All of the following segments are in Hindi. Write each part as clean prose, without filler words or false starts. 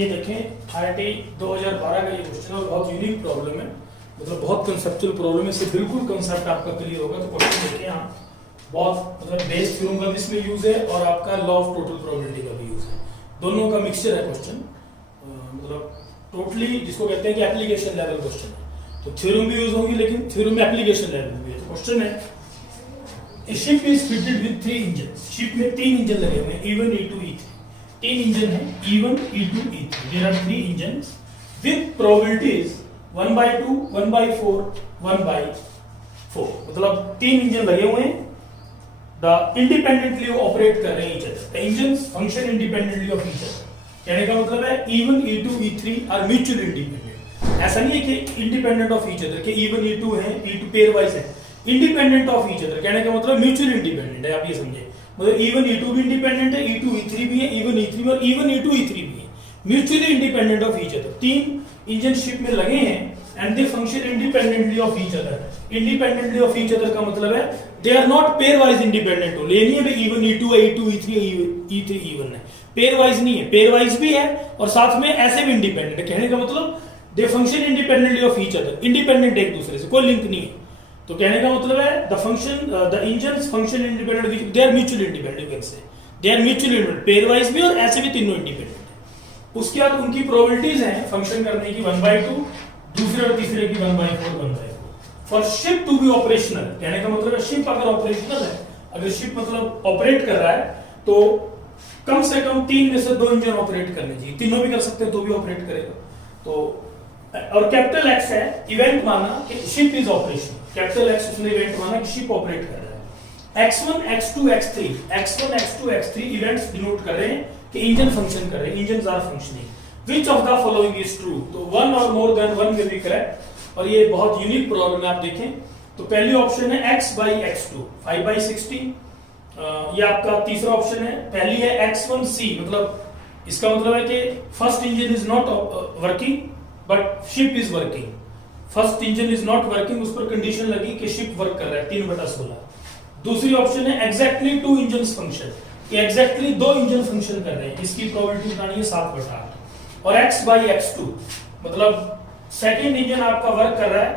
ये देखें IIT 2012 का ये क्वेश्चन है, बहुत यूनिक प्रॉब्लम है, मतलब बहुत कंसेप्चुअल प्रॉब्लम है, इससे बिल्कुल कंसेप्ट आपका क्लियर होगा। तो क्वेश्चन देखिए यहाँ बहुत मतलब बेस थ्योरम का भी इसमें यूज है और आपका लॉ ऑफ टोटल प्रोबेबिलिटी का भी यूज है, दोनों का मिक्सचर है क्वेश्चन। मतलब टोटली जिसको कहते हैं कि एप्लीकेशन लेवल क्वेश्चन है, तो थ्योरम भी यूज होगी लेकिन थ्योरम में एप्लीकेशन लेवल भी है। क्वेश्चन है A ship is fitted with 3 engines. Ship में 3 इंजन लगे हुए हैं, E1, E2, E3। 3 इंजन है, E1, E2, E3। There are 3 engines with probabilities 1/2, 1/4, 1/4। मतलब 3 इंजन लगे हुए हैं, the independently ऑपरेट कर रहे हैं each other. The engines function independently of each other. कहने का मतलब है E1, E2, E3 are mutually independent। ऐसा नहीं है कि independent of each other, कि E1, E2 है, E2 पेयर वाइज है, इंडिपेंडेंट ऑफ ईच अदर। कहने का मतलब म्यूचुअली इंडिपेंडेंट है, आप ये समझे। मतलब E1, E2 भी इंडिपेंडेंट है, E2, E3 भी है, E1, E3 और E1, E2, E3 भी है, mutually independent of each other. 3 engine ship में लगे हैं and they function independently of each other. Independently of each other का मतलब है they are not pairwise independent हो। ये नहीं है भाई E1, E2 है, E2, E3 है, E3, E1 है, पेयर वाइज नहीं है। पेयर वाइज भी है और साथ में ऐसे भी इंडिपेंडेंट है। कहने का मतलब they function independently of each other, independent एक दूसरे से, कोई लिंक नहीं है। तो कहने का मतलब है the function the engines function independent, they are mutually independent, you can say they are mutually independent, pairwise भी और ऐसे भी तीनों इंडिपेंडेंट है। उसके बाद उनकी प्रोबेबिलिटीज हैं फंक्शन करने की 1/2, दूसरे और तीसरे की 1/4, 1/4। For ship to be operational, कहने का मतलब है शिप अगर ऑपरेशनल है, अगर शिप मतलब ऑपरेट कर रहा है तो कम से कम 3 में से 2 इंजन ऑपरेट करने चाहिए। तीनों भी कर सकते हैं तो भी ऑपरेट करेगा। तो और कैपिटल एक्स है, इवेंट माना कि ship is operational. Capital x उसने इवेंट माना कि शिप ऑपरेट कर रहा है। x1, x2, x3, x1, x2, x3 events denote कर रहे हैं कि इंजन फंक्शन कर रहे हैं, engines are functioning. Which of the following is true? तो 1 और मोर देन 1 में भी करेक्ट। और ये बहुत यूनिक प्रॉब्लम है, आप देखें तो पहली ऑप्शन है x/x2 5/60। ये आपका तीसरा ऑप्शन है। पहली है x1c, मतलब इसका मतलब है कि first engine is not working but ship is working. First engine is not working, उस पर कंडीशन लगी कि शिप वर्क कर रहा है, 3/16। दूसरी ऑप्शन है exactly 2 engine function, exactly 2 engine function कर रहे हैं, इसकी प्रोबेबिलिटी बतानी है 7/8। और x/x2 मतलब सेकंड इंजन आपका वर्क कर रहा है,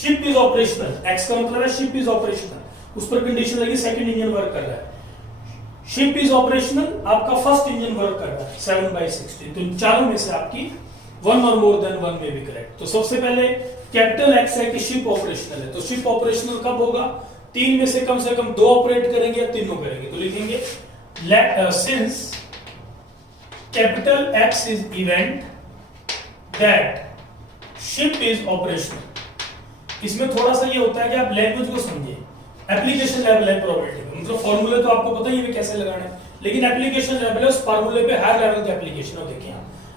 शिप इज ऑपरेशनल। x का मतलब है शिप इज ऑपरेशनल, उस पर कंडीशन लगी सेकंड इंजन वर्क कर रहा है। शिप इज ऑपरेशनल, आपका फर्स्ट इंजन वर्क कर रहा है 7/16। तो चारों में से आपकी 1 और मोर देन 1 में भी करेक्ट। तो सबसे पहले कैपिटल एक्स है कि शिप ऑपरेशनल है, तो शिप ऑपरेशनल कब होगा? 3 में से कम 2 ऑपरेट करेंगे या तीनों करेंगे। तो लिखेंगे since capital x is event that ship is operational. इसमें थोड़ा सा ये होता है कि आप लैंग्वेज को समझे, एप्लीकेशन लेवल है प्रोबेबिलिटी का, मतलब फॉर्मूले तो आपको पता ही है कैसे लगाने हैं, लेकिन एप्लीकेशन लेवल है, उस फॉर्मूले पे हायर लेवल का एप्लीकेशन हो। देखिए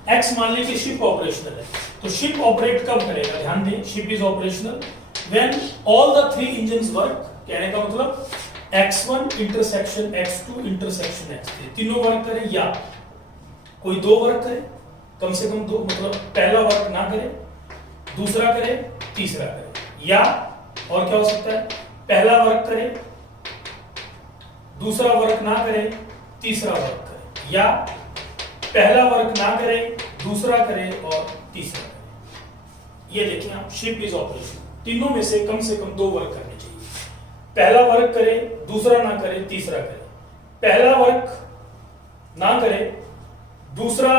एक्स मान लीजिए शिप ऑपरेशनल है, तो शिप ऑपरेट कब करेगा? ध्यान दें, ship is operational when all the 3 engines work. कहने का मतलब x1 intersection x2 intersection x3 तीनों वर्क करें, या कोई 2 वर्क करे, कम से कम 2, मतलब पहला वर्क ना करे, दूसरा करे, तीसरा करे। या और क्या हो सकता है? पहला वर्क करे, दूसरा वर्क ना करे, तीसरा वर्क करे, या पहला वर्क ना करे, दूसरा करे और तीसरा करे। ये देखिए आप, शिप इज ऑपरेशन, तीनों में से कम 2 वर्क करने चाहिए। पहला वर्क करे, दूसरा ना करे, तीसरा करे। पहला वर्क ना करे, दूसरा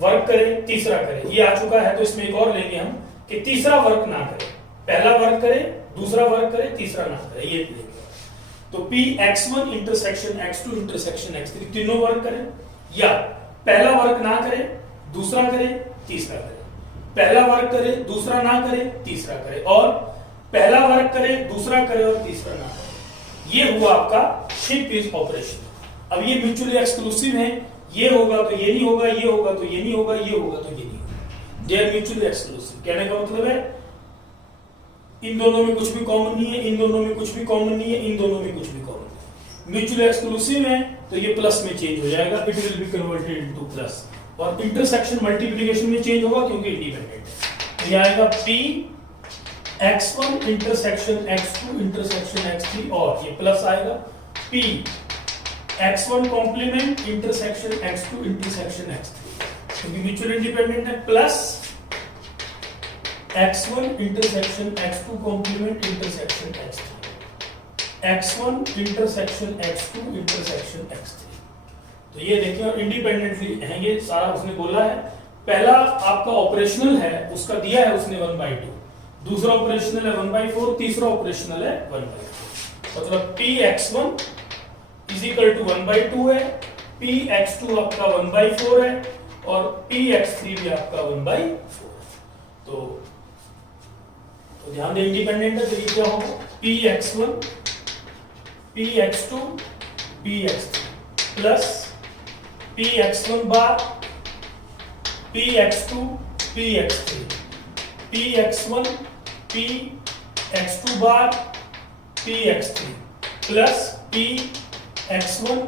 वर्क करे, तीसरा करे। ये आ चुका है, तो इसमें एक और लेंगे हम कि तीसरा वर्क ना करे, पहला वर्क करे, दूसरा वर्क करे, तीसरा ना करे, ये लेंगे। तो P x1 intersection x2 intersection x3 तीनों वर्क करें, या पहला वर्क ना करे, दूसरा करे, तीसरा करे। पहला वर्क करे, दूसरा ना करे, तीसरा करे, और पहला वर्क करे, दूसरा करे और तीसरा ना करे। ये हुआ आपका शिप इज ऑपरेशन। अब ये म्यूचुअली एक्सक्लूसिव है, ये होगा तो ये नहीं होगा, ये होगा तो ये नहीं होगा, ये होगा तो ये नहीं होगा। They are mutually exclusive. कहने का मतलब है इन दोनों में कुछ भी कॉमन नहीं है, इन दोनों में कुछ भी कॉमन नहीं है, इन दोनों में कुछ भी कॉमन नहीं है। म्यूचुअली एक्सक्लूसिव है तो ये प्लस में चेंज हो जाएगा, it will be converted into plus. और इंटरसेक्शन मल्टीप्लिकेशन में चेंज होगा क्योंकि इंडिपेंडेंट है। ये आएगा P x1 intersection x2 intersection x3, और ये प्लस आएगा P x1 complement intersection x2 intersection x3, क्योंकि म्यूचुअल इंडिपेंडेंट है, plus x1 intersection x2 complement intersection x3, x1 intersection x2 intersection x3। तो ये देखिए और इंडिपेंडेंटली है, ये सारा उसने बोला है। पहला आपका ऑपरेशनल है, उसका दिया है उसने 1/2, दूसरा ऑपरेशनल है 1/4, तीसरा ऑपरेशनल है 1/4। मतलब px1 इज इक्वल टू 1/2 है, px2 आपका 1/4 है और px3 भी आपका 1/4। तो ध्यान दें इंडिपेंडेंट है तो ये क्या होगा, px1 px2 px3 plus px1 बार px2 px3 px1 px2 बार px3 plus px1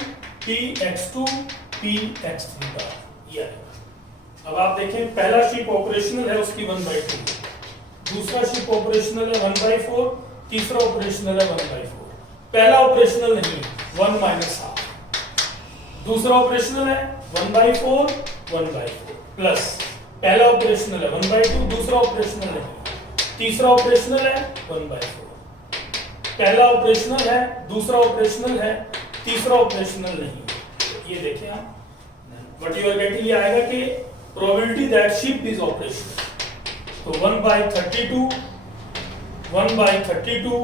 px2 px3 बार। ये आएगा। अब आप देखें पहला शिप ऑपरेशनल है उसकी 1/2, दूसरा शिप ऑपरेशनल है 1/4, तीसरा ऑपरेशनल है 1/4। पहला ऑपरेशनल नहीं 1 माइनस हाफ, दूसरा ऑपरेशनल है 1/4 1/4 प्लस पहला ऑपरेशनल है 1/2, दूसरा ऑपरेशनल नहीं, तीसरा ऑपरेशनल है 1/4। पहला ऑपरेशनल है, दूसरा ऑपरेशनल है, तीसरा ऑपरेशनल नहीं। ये देखिए आप व्हाट यू आर गेटिंग, ये आएगा कि probability that ship is operational. तो 1/32 1/32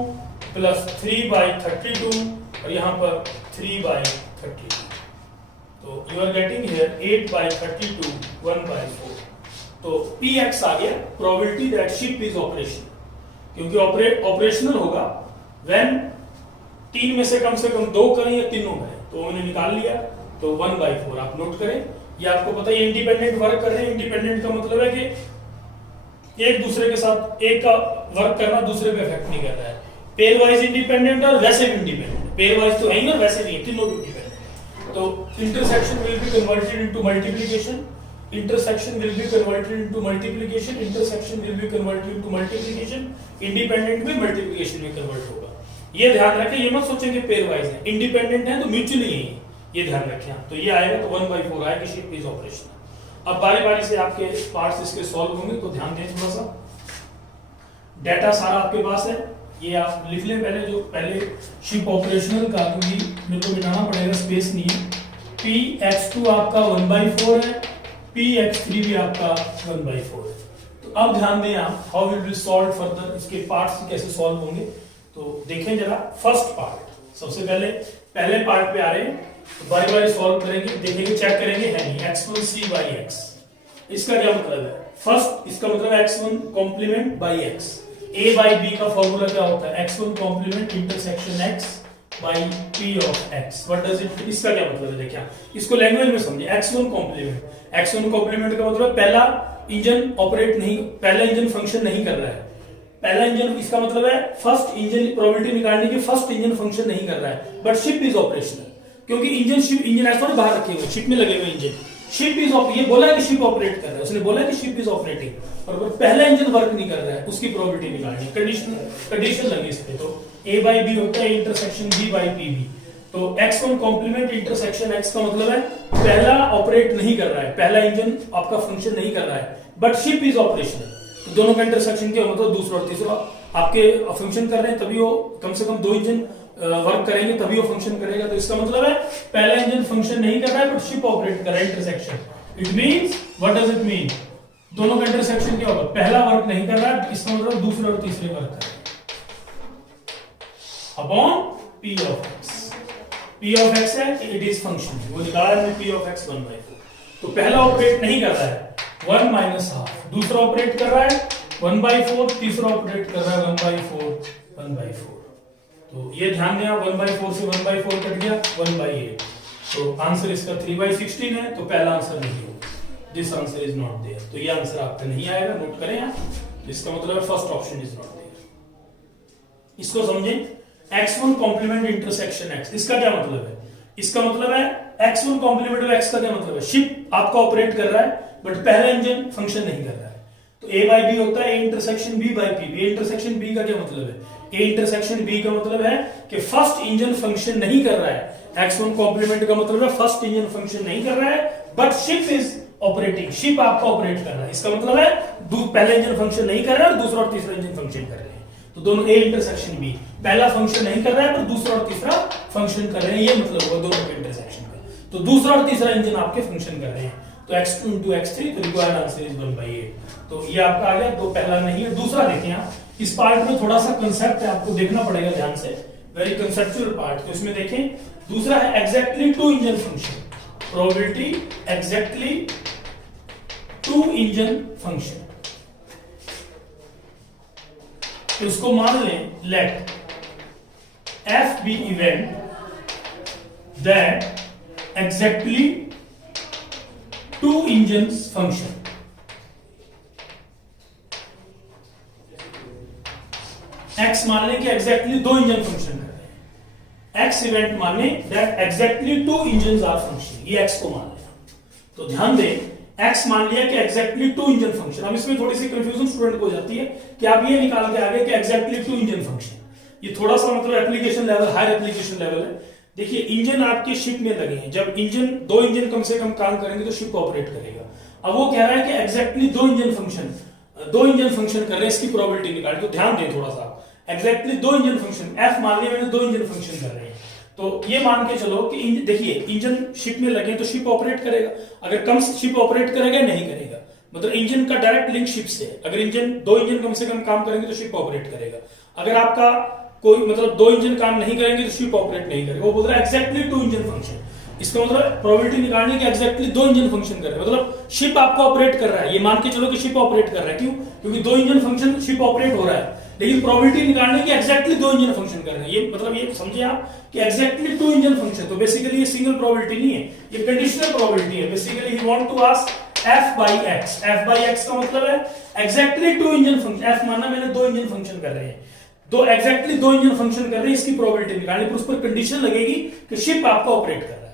प्लस 3/32 और यहाँ पर 3/32। तो यू आर गेटिंग हियर 8/32 1/4। तो px आ गया probability that ship is operational, क्योंकि ऑपरेशनल होगा व्हेन 3 में से कम 2 करें या तीनों करें, तो उन्होंने निकाल लिया। तो 1/4 आप नोट करें। ये आपको पता है इंडिपेंडेंट वर्क कर रहे हैं। इंडिपेंडेंट का मतलब है कि एक दूसरे के साथ एक का वर्क करना दूसरे पे इफेक्ट नहीं कर रहा है। पेयर वाइज इंडिपेंडेंट और वैसे भी इंडिपेंडेंट, पेयर वाइज तो है ही और वैसे भी है, तीनों भी इंडिपेंडेंट। तो intersection will be converted into multiplication, intersection will be converted into multiplication, intersection will be converted into multiplication, independent भी मल्टीप्लिकेशन में कन्वर्ट होगा। ये ध्यान रखें, ये मत सोचें कि पेयर वाइज है, इंडिपेंडेंट है तो म्यूचुअली है, ये ध्यान रखें। तो ये आएगा तो 1/4 आएगा शिप इज ऑपरेशनल। अब बारी बारी से आपके पार्ट्स इसके सॉल्व होंगे, तो ध्यान दें थोड़ा सा। डाटा सारा आपके पास है, ये आप लिख लें पहले, जो पहले शिप ऑपरेशनल का, क्योंकि मेरे को मिटाना पड़ेगा, स्पेस नहीं है। px2 आपका 1/4 है, px3 भी आपका 1/4 है। तो अब ध्यान दें आप, how will be solve further, इसके पार्ट्स कैसे सॉल्व होंगे। तो देखें जरा फर्स्ट पार्ट, सबसे पहले पार्ट पे आ रहे हैं, तो बारी बारी सॉल्व करेंगे, देखेंगे, चेक करेंगे, है नहीं x1c/x। इसका क्या मतलब है, फर्स्ट इसका मतलब है x1 complement by x। a by b का फॉर्मूला क्या होता है, x1 complement intersection x by p of x। What does it, इसका क्या मतलब है, देखिए इसको लैंग्वेज में समझिए। x1 कॉम्प्लीमेंट का मतलब पहला इंजन ऑपरेट नहीं, पहला इंजन फंक्शन नहीं कर रहा है। पहला इंजन, इसका मतलब है फर्स्ट इंजन, प्रोबेबिलिटी निकालने की फर्स्ट इंजन फंक्शन नहीं कर रहा है, बट शिप इज ऑपरेशनल, क्योंकि इंजन ऐसा नहीं बाहर रखे हुए, शिप में लगे हुए इंजन। शिप इज, ये बोला है कि शिप ऑपरेट कर रहा है, उसने बोला है कि शिप इज ऑपरेटिंग, और पहला इंजन वर्क नहीं कर रहा है, उसकी प्रोबेबिलिटी निकालनी, कंडीशन लगी इस पे। तो a बाई बी होता है इंटरसेक्शन b बाई pb। तो x1 कॉम्प्लीमेंट इंटरसेक्शन x का मतलब है पहला ऑपरेट नहीं कर रहा है, पहला इंजन आपका फंक्शन नहीं कर रहा है, बट शिप इज ऑपरेशनल। तो दोनों का इंटरसेक्शन क्या मतलब दूसरा और तीसरा आपके फंक्शन कर रहे हैं, तभी वो कम से कम 2 इंजन वर्क करेंगे, तभी वो फंक्शन करेगा। तो इसका मतलब है पहला इंजन फंक्शन नहीं कर रहा है, बट शिप ऑपरेट कर रहा है, intersection. It means, what does it mean, दोनों का इंटरसेक्शन क्या होगा, पहला वर्क नहीं कर रहा है, इसका मतलब दूसरे और तीसरे वर्क कर रहे हैं upon p of x। p of x है, इट इज फंक्शन, वो निकाला है p ऑफ x 1/4। तो पहला ऑपरेट नहीं कर रहा है 1 माइनस हाफ, दूसरा ऑपरेट कर रहा है 1/4, तीसरा ऑपरेट कर रहा है 1/4। तो ये ध्यान दें आप, 1/4 से 1/4 कट गया 1/8। तो आंसर इसका 3/16 है, तो पहला आंसर नहीं होगा, this answer is not there. तो ये आंसर आपका नहीं आएगा, नोट करें आप। इसका मतलब है first option is not there. इसको समझें, x1 कॉम्प्लीमेंट इंटरसेक्शन x, इसका क्या मतलब है, इसका मतलब है x1 कॉम्प्लीमेंट ऑफ x का क्या मतलब है, शिप आपका ऑपरेट कर रहा है, बट पहला इंजन फंक्शन नहीं कर रहा है। तो a बाई बी होता है a intersection b by p। a intersection b का क्या मतलब है, a इंटरसेक्शन b का मतलब है कि फर्स्ट इंजन फंक्शन नहीं कर रहा है, x1 कॉम्प्लीमेंट का मतलब है फर्स्ट इंजन फंक्शन नहीं कर रहा है but ship is operating, ship आपका ऑपरेट कर रहा है। इसका मतलब है पहला इंजन फंक्शन नहीं कर रहा है और दूसरा और तीसरा इंजन फंक्शन कर रहे हैं। तो दोनों ए इंटरसेक्शन बी, पहला फंक्शन नहीं कर रहा है पर दूसरा और तीसरा फंक्शन कर रहे हैं, ये मतलब होगा दोनों के इंटरसेक्शन का। तो दूसरा और तीसरा इंजन आपके फंक्शन कर रहे हैं। तो x2 into x3, तो रिक्वायर्ड आंसर इज 1/8। तो ये आपका आ गया, तो पहला नहीं है। दूसरा देखें आप, इस पार्ट में थोड़ा सा कंसेप्ट है, आपको देखना पड़ेगा ध्यान से, वेरी कंसेप्चुअल पार्ट। तो इसमें देखें, दूसरा है exactly two engine function, probability exactly two engine function. तो उसको मान लें, let f be event that exactly two engines function। x मान लें कि एग्जैक्टली दो इंजन फंक्शन कर रहे हैं, x इवेंट मान लें that exactly two engine are function, ये x को मान लें। तो ध्यान दें, x मान लिया कि एग्जैक्टली टू इंजन फंक्शन। अब इसमें थोड़ी सी कंफ्यूजन स्टूडेंट को हो जाती है कि आप ये निकाल के आगे कि एग्जैक्टली टू इंजन फंक्शन, ये थोड़ा सा मतलब application level, higher application level है। देखिए, इंजन आपके शिप में लगे हैं, जब इंजन दो इंजन कम से कम काम करेंगे तो शिप ऑपरेट करेगा। अब वो कह रहा है कि एग्जैक्टली दो इंजन फंक्शन कर रहे हैं, इसकी प्रोबेबिलिटी निकालें। तो ध्यान दें थोड़ा सा, एग्जैक्टली दो इंजन फंक्शन, एफ मान लिया मैंने, दो इंजन फंक्शन कर रहे हैं। तो ये मान के चलो कि देखिए, इंजन शिप में लगे तो शिप ऑपरेट करेगा, अगर कम शिप ऑपरेट करेगा नहीं करेगा, मतलब इंजन का डायरेक्ट लिंक शिप से। अगर दो इंजन कम से कम काम करेंगे तो शिप ऑपरेट करेगा। अगर आपका कोई मतलब दो इंजन काम नहीं करेंगे तो शिप ऑपरेट नहीं करेगा। वो बोल रहा है एग्जैक्टली टू इंजन फंक्शन, इसका मतलब प्रोबेबिलिटी निकालने की एग्जैक्टली दो इंजन फंक्शन कर रहे हैं, मतलब शिप आपका ऑपरेट कर रहा है। ये मान के चलो कि शिप ऑपरेट कर रहा है, क्यों? क्योंकि दो इंजन फंक्शन शिप ऑपरेट हो रहा है, लेकिन प्रोबेबिलिटी निकालने की एग्जैक्टली दो इंजन फंक्शन कर रहे हैं। ये मतलब ये समझिए आप कि एग्जैक्टली टू इंजन फंक्शन, तो बेसिकली ये सिंगल प्रोबेबिलिटी नहीं है, ये कंडीशनल प्रोबेबिलिटी है। Basically he want to ask f by x, f by x का मतलब है exactly two engine function. f माना मैंने दो इंजन फंक्शन कर रहे हैं, दो एग्जैक्टली दो इंजन फंक्शन कर रहे हैं, इसकी प्रोबेबिलिटी निकालनी, पर उस पर कंडीशन लगेगी कि शिप आपका ऑपरेट कर रहा है।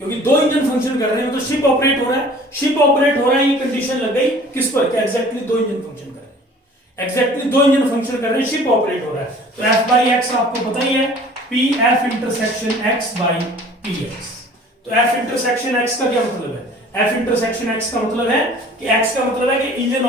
क्योंकि दो इंजन फंक्शन कर रहे हैं तो शिप ऑपरेट हो रहा है, शिप ऑपरेट हो रहा है, ये कंडीशन लग गई किस पर? कि एग्जैक्टली दो इंजन फंक्शन कर रहे हैं, एग्जैक्टली दो इंजन फंक्शन कर रहे हैं, शिप ऑपरेट हो रहा है। तो f by x आपको पता ही है, p f intersection x by px। तो f इंटरसेक्शन x का क्या मतलब है? f इंटरसेक्शन x का मतलब है कि x का मतलब है कि इंजन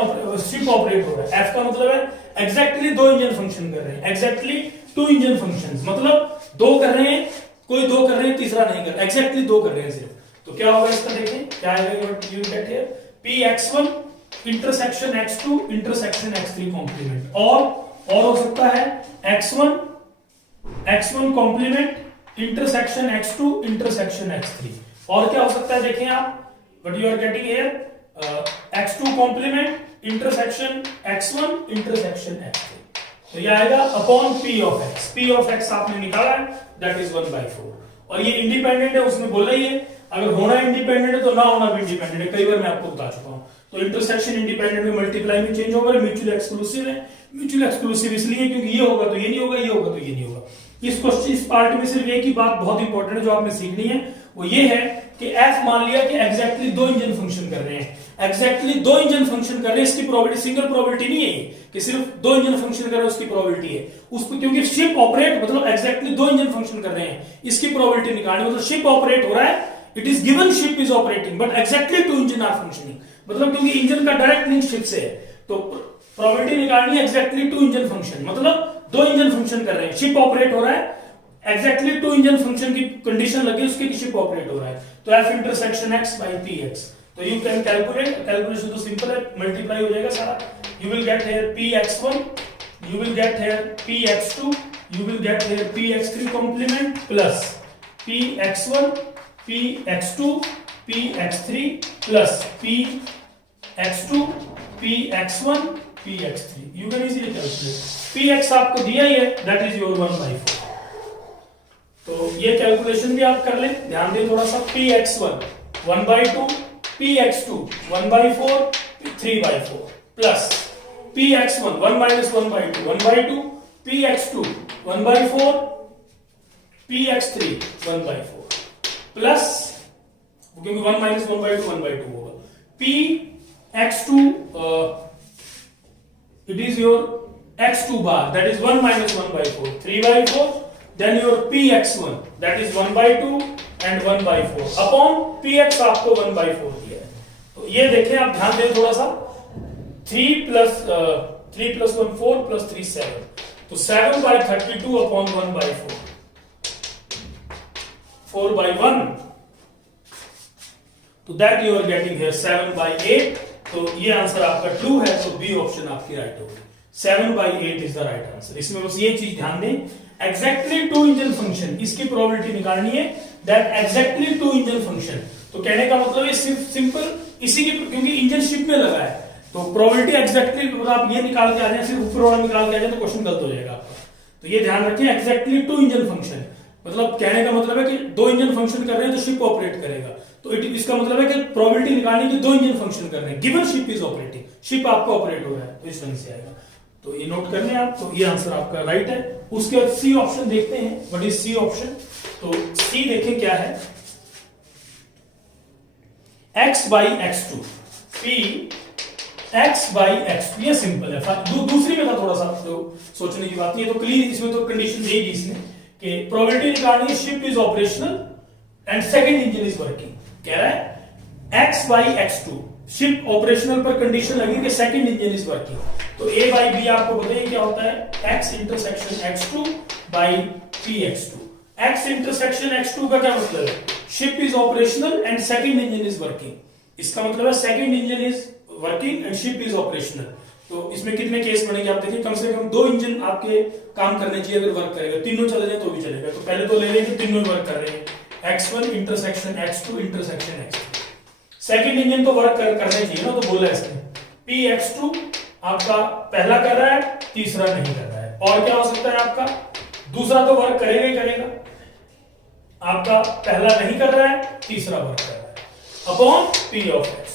शिप ऑपरेट हो रहा है, f का मतलब है एग्जैक्टली दो इंजन फंक्शन कर रहे हैं, एग्जैक्टली टू इंजन फंक्शंस, मतलब दो कर रहे हैं, कोई दो कर रहे हैं, तीसरा नहीं कर रहे, एग्जैक्टली दो कर रहे हैं सिर्फ। तो क्या होगा इसका, देखें क्या आएगा, you get here px1 intersection x2 intersection x3 complement, और हो सकता है x1 complement intersection x2 intersection x3, और क्या हो सकता है देखें आप, what you are getting here x2 complement intersection x1 intersection x3। तो ये आएगा अपॉन p ऑफ x आपने निकाला है, दैट इज 1/4। और ये इंडिपेंडेंट है, उसमें बोला ही है, अगर होना इंडिपेंडेंट है तो ना होना भी इंडिपेंडेंट है, कई बार मैं आपको बता चुका हूं। तो इंटरसेक्शन इंडिपेंडेंट में मल्टीप्लाई में चेंज होगा, म्यूचुअल एक्सक्लूसिव है। म्यूचुअल एक्सक्लूसिव इसलिए क्योंकि ये होगा तो ये नहीं होगा, ये होगा तो ये नहीं होगा। इस क्वेश्चन, इस पार्ट में सिर्फ एक ही बात बहुत इंपॉर्टेंट है जो आपने सीखनी है, वो ये है कि f मान लिया कि एग्जैक्टली दो इंजन फंक्शन कर रहे हैं, एग्जैक्टली दो इंजन फंक्शन कर रहे हैं, इसकी प्रोबेबिलिटी सिंगल प्रोबेबिलिटी नहीं है ये कि सिर्फ दो इंजन फंक्शन कर रहे हैं उसकी प्रोबेबिलिटी है उस पर, क्योंकि शिप ऑपरेट मतलब एग्जैक्टली दो इंजन फंक्शन कर रहे हैं, इसकी प्रोबेबिलिटी निकालनी, मतलब शिप ऑपरेट हो रहा है, it is given ship is operating but exactly two engine are functioning, मतलब क्योंकि इंजन का डायरेक्ट लिंक शिप से है, तो प्रोबेबिलिटी निकालनी है एग्जैक्टली टू इंजन फंक्शन, मतलब दो इंजन फंक्शन कर रहे हैं, शिप ऑपरेट हो रहा है, एग्जैक्टली टू इंजन फंक्शन की कंडीशन लगी उसके कि शिप ऑपरेट हो रहा है। तो f intersection x by px, तो यू कैन कैलकुलेट, कैलकुलेशन तो सिंपल है, मल्टीप्लाई हो जाएगा सारा, you will gate here px1, you will get here px2, you will get here px3 complement plus px1 px2 px3 plus px2 px1 px3, you can easily calculate। px आपको दिया ही है, that is your 1/4। तो ये कैलकुलेशन भी आप कर लें, ध्यान दें थोड़ा सा, px1 1/2 px2 1/4 3/4 plus px1 1 minus 1/2 1/2 px2 1/4 px3 1/4 plus, क्योंकि 1 minus 1/2 1/2 होगा, px2 it is your x2 bar, that is 1 minus 1/4 3/4, then your px1 that is 1/2 and 1/4 upon px आपको 1/4 दिया है। तो ये देखें आप ध्यान दें थोड़ा सा, 3 + 1 4 + 3 7, तो 7/32 अपॉन 1/4 4/1, तो that you are getting here 7/8। तो ये आंसर आपका ट्रू है, तो बी ऑप्शन आपकी राइट होगी, 7/8 इज द राइट आंसर। इसमें बस ये चीज ध्यान दें, एग्जैक्टली 2 इंजन फंक्शन, इसकी प्रोबेबिलिटी निकालनी है दैट एग्जैक्टली 2 इंजन फंक्शन। तो कहने का मतलब है सिर्फ सिंपल इसी की, क्योंकि इंजन शिप में लगा है तो प्रोबेबिलिटी एग्जैक्टली, मतलब आप ये निकाल के आ जाए, सिर्फ ऊपर वाला निकाल के आ जाए तो क्वेश्चन गलत हो जाएगा आपका। तो ये ध्यान रखें, एग्जैक्टली 2 इंजन फंक्शन, मतलब कहने का मतलब है कि 2 इंजन फंक्शन कर रहे हैं तो शिप ऑपरेट करेगा, तो इसका मतलब है कि प्रोबेबिलिटी निकालने की 2 इंजन फंक्शन कर रहे हैं, given ship is operating, ship आपका ऑपरेट हो रहा है, तो इस ढंग से आएगा। तो ये नोट करने आप, तो ये आंसर आपका राइट है। उसके बाद सी ऑप्शन देखते हैं, व्हाट इज सी ऑप्शन। तो सी देखें क्या है, x/x2 p x/x2, ये सिंपल है। दूसरी में था थोड़ा सा तो सोचने की बात नहीं है, तो क्लियर इसमें तो कंडीशन देगी इसने कि प्रोबेबिलिटी निकालनी है ship is operational and second engine is working. कह रहा है x/x2 शिप ऑपरेशनल पर कंडीशन लगी कि सेकंड इंजन इज वर्किंग। तो a/b आपको बताइए क्या होता है, x/x2 by px2। x/x2 का क्या मतलब है, ship is operational and second engine is working, इसका मतलब है second engine is working and ship is operational. तो इसमें कितने केस बनेंगे आप देखिए, कम से कम 2 इंजन आपके काम करने चाहिए अगर वर्क करेगा, तीनों चले जाए तो भी चलेगा। तो पहले तो ले लेंगे तीनों वर्क कर रहे हैं, x1 intersection x2 intersection x3, second engine तो वर्क करना चाहिए ना, तो बोला इसने px2 आपका पहला कर रहा है, तीसरा नहीं कर रहा है। और क्या हो सकता है आपका, दूसरा तो वर्क करेगा ही करेगा, आपका पहला नहीं कर रहा है, तीसरा वर्क कर रहा है, अपॉन p of x।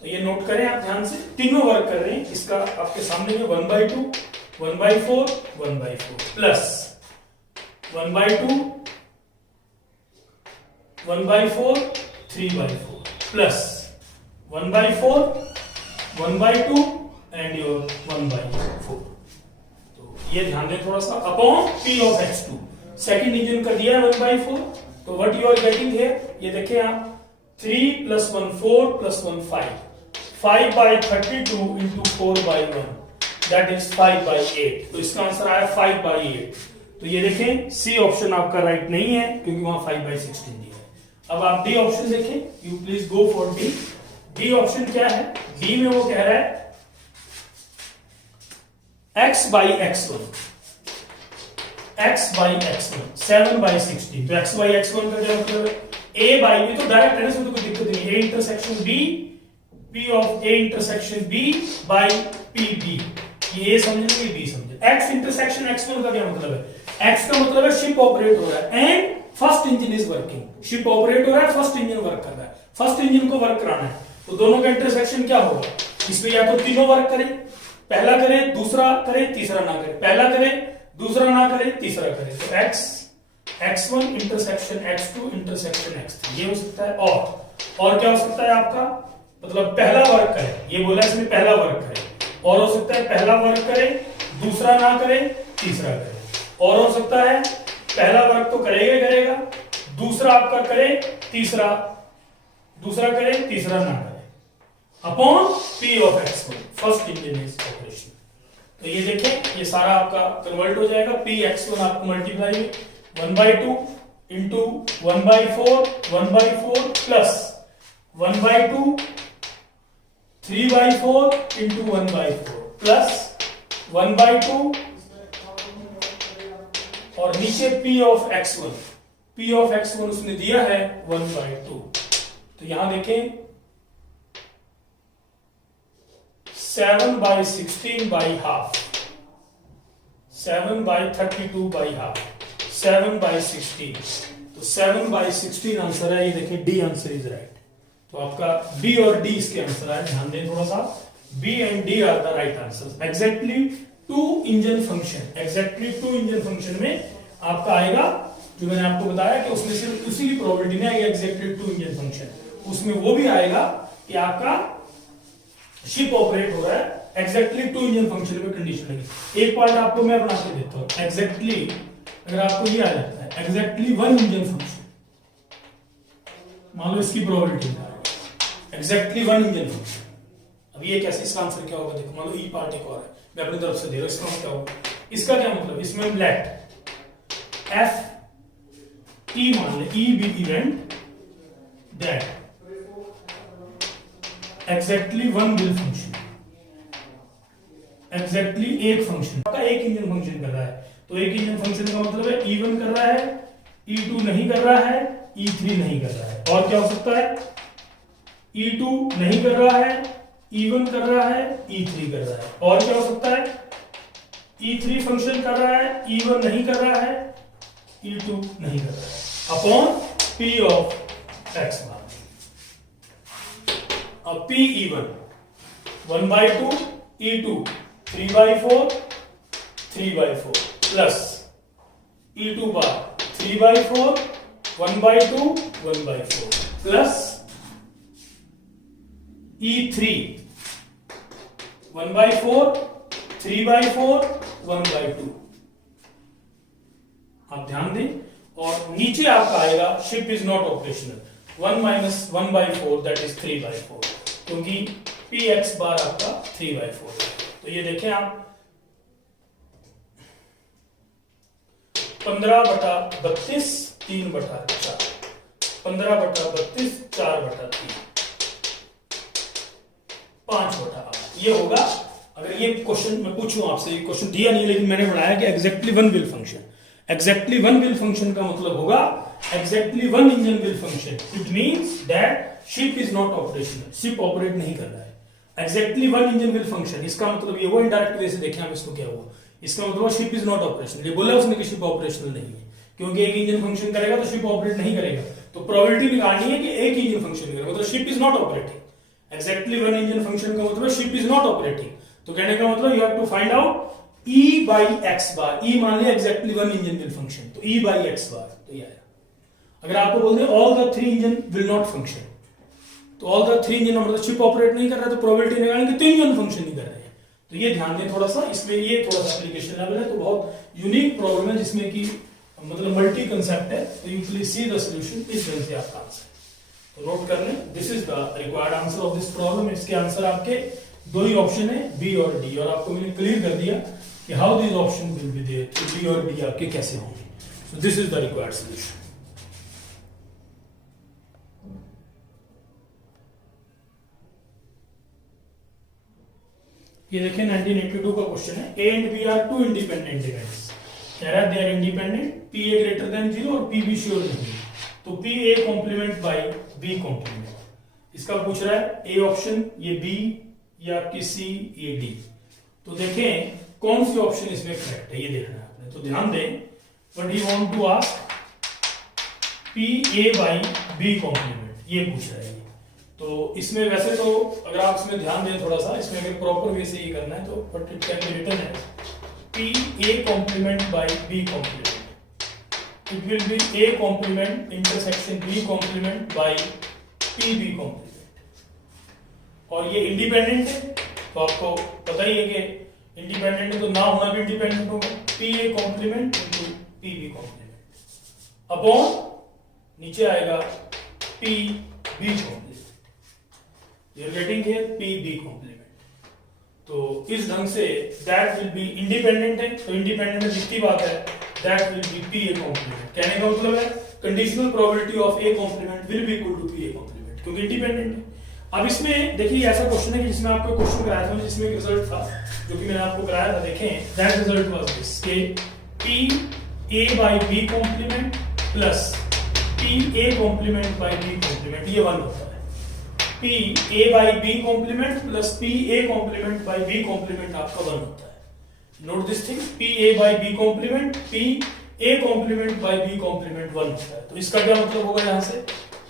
तो ये नोट करें आप ध्यान से, तीनों वर्क कर रहे हैं, इसका आपके सामने में 1/2 1/4 1/4 प्लस 1/2 1/4 3/4 प्लस 1/4 1/2 एंड योर 1/4। तो ये ध्यान दें थोड़ा सा, upon p of x2, second engine का दिया है 1/4। तो what you are getting here, ये देखें आप, 3 + 1 4 + 1 5, 5/32 into 4/1, दैट इज 5/8। तो इसका आंसर आया 5/8। तो ये देखें सी ऑप्शन आपका राइट नहीं है, क्योंकि वहां 5/16 दिया है। अब आप डी ऑप्शन देखें, you please go for D. D option क्या है, डी में वो कह रहा है x/x1 x/x1 7/16। तो x/x1 का क्या मतलब है, a/b तो डायरेक्ट है, इसमें तो कोई दिक्कत नहीं है, a intersection b, p of a intersection b by pb, ये समझे ये b समझे। x इंटरसेक्शन x1 का क्या मतलब है, x का मतलब है शिप ऑपरेट हो रहा है and first engine is working, ship operate हो रहा है, फर्स्ट इंजन वर्क कर रहा है, फर्स्ट इंजन को वर्क कराना है, तो दोनों का इंटरसेक्शन क्या होगा, इसमें या तो तीनों वर्क करें, पहला करे दूसरा करे तीसरा ना करे, पहला करे दूसरा ना करे तीसरा करे, तो x1 intersection x2 intersection x3 ये हो सकता है। और क्या हो सकता है आपका, मतलब पहला वर्क करे, ये बोला इसमें पहला वर्क करे, और हो सकता है पहला वर्क करे दूसरा ना करे तीसरा करे, और हो सकता है पहला वर्क तो करेगा ही करेगा, दूसरा आपका करे तीसरा करे तीसरा ना करे, upon p of x1 first engine is operation. तो ये देखें ये सारा आपका कन्वर्ट हो जाएगा, p x1 आपको multiply 1/2 into 1/4 1/4 plus 1/2 3/4 into 1/4 plus 1/2 और नीचे p of x1 उसने दिया है 1/2। तो यहां देखें 7/16/half 7/32/half 7/16, तो 7/16 आंसर है, ये देखें डी आंसर इज राइट। तो आपका बी और डी इसके आंसर है, ध्यान दें थोड़ा सा, B and D are the right answers. Exactly 2 engine function में आपका आएगा, जो मैंने आपको बताया कि उसमें सिर्फ उसी की प्रोबेबिलिटी नहीं आएगी, एग्जैक्टली 2 इंजन फंक्शन, उसमें वो भी आएगा कि आपका शिप ऑपरेट हो रहा है, एग्जैक्टली 2 इंजन फंक्शन में कंडीशन लगी। एक पार्ट आपको मैं बना के देता हूं, एग्जैक्टली अगर आपको ये आ जाता है एग्जैक्टली 1 इंजन फंक्शन, मान लो इसकी probability exactly one engine function. अभी ये कैसे, इसका आंसर क्या होगा देखो, मान लो ई पार्ट एक और है, मैं अपनी तरफ से दे रहा हूं, इसका क्या होगा, इसका क्या मतलब, इसमें लेट एफ ई मान ले, E B event that exactly one will function, exactly एक फंक्शन का एक इंजन फंक्शन कर रहा है। तो एक इंजन फंक्शन का मतलब है E1 कर रहा है, E2 नहीं कर रहा है, E3 नहीं कर रहा है। और क्या हो सकता है, E2 नहीं कर रहा है, E1 कर रहा है, E3 कर रहा है। और क्या हो सकता है, E3 फंक्शन कर रहा है, E1 नहीं कर रहा है, E2 नहीं कर रहा है, अपॉन P ऑफ X बार। अब P E1 1/2, E2 3/4, 3/4 plus E2 बार 3/4, 1/2, 1/4 प्लस E3 1/4, 3/4, 1/2। आप ध्यान दें, और नीचे आपका आएगा ship is not operational 1 minus 1/4 that is 3/4, क्योंकि Px बार आपका 3/4 है। तो ये देखें आप 15/32 3/4, 15/32 4/3, 5/8 ये होगा। अगर ये क्वेश्चन मैं पूछूं आपसे, ये क्वेश्चन दिया नहीं लेकिन मैंने बनाया कि exactly one will function, exactly one will function का मतलब होगा exactly one engine will function. It means that ship is not operational, ship operate नहीं कर रहा है। Exactly one engine will function, इसका मतलब ये वो इनडायरेक्ट वे से देखें हम इसको क्या हुआ, इसका मतलब शिप इज नॉट ऑपरेशनल। ये बोला उसने कि शिप ऑपरेशनल नहीं है, क्योंकि एक इंजन फंक्शन करेगा तो शिप ऑपरेट नहीं करेगा। तो प्रोबेबिलिटी निकालनी है कि एक इंजन फंक्शन करेगा, मतलब ship is not operating. Exactly one engine function का मतलब शिप इज नॉट ऑपरेटिंग। तो कहने का मतलब you have to find out E by X bar. E मान लिया exactly one engine will function, तो E by X बार तो ये आया। अगर आपको बोल दें all the three engine will not function, तो ऑल द थ्री इंजन मतलब शिप ऑपरेट नहीं कर रहा, तो प्रोबेबिलिटी निकालेंगे तीन इंजन फंक्शन नहीं कर रहे हैं। तो ये ध्यान दें थोड़ा सा, इसमें ये थोड़ा सा एप्लीकेशन लेवल है, तो बहुत यूनिक प्रॉब्लम है जिसमें कि मतलब मल्टी कंसेप्ट है। तो you please see the solution, इस ढंग से आपका आंसर तो नोट कर लें। This is the required answer of this problem. इसके आंसर आपके दो ही ऑप्शन है, बी और डी, और आपको मैंने क्लियर कर दिया कि how this option will be there, तो बी और डी आपके कैसे होंगे। So this is the required solution. ये देखिए 1982 का क्वेश्चन है, A and B are two independent events. कह रहा है they are independent, P A greater than 0 और पी बी श्योर नहीं, तो P A complement by B complement. इसका पूछ रहा है ए ऑप्शन, ये बी, ये आपकी सी, ये डी। तो देखें कौन सी ऑप्शन इसमें करेक्ट है, ये देखना है आपने। तो ध्यान दें, what you want to ask, P A by B complement, ये पूछ रहा है। तो इसमें वैसे तो अगर आप इसमें ध्यान दें थोड़ा सा, इसमें अगर प्रॉपर वे से ये करना है तो but it can be written है P A complement by B complement. It will be A complement intersection B complement by P B complement. और ये इंडिपेंडेंट है, तो आपको पता ही है कि इंडिपेंडेंट है तो ना होना भी इंडिपेंडेंट होगा। P A complement into P B complement upon नीचे आएगा P B complement. You are getting here P B complement. तो इस ढंग say that will be independent है, तो इंडिपेंडेंट में दिखती बात है that will be P A complement. कहने का मतलब है conditional probability of A complement will be equal to P A complement, क्योंकि इंडिपेंडेंट है। अब इसमें देखिए ऐसा क्वेश्चन है कि जिसमें आपको क्वेश्चन कराया था, जिसमें रिजल्ट था जो कि मैंने आपको कराया था, देखें दैट रिजल्ट वाज दिस के P A by B complement plus P A complement by B complement, ये 1 होता है। P A by B complement plus P A complement by B complement आपका 1 होता है। Note this thing, P A by B complement, P A complement by B complement 1 होता है। तो इसका क्या मतलब होगा यहां से,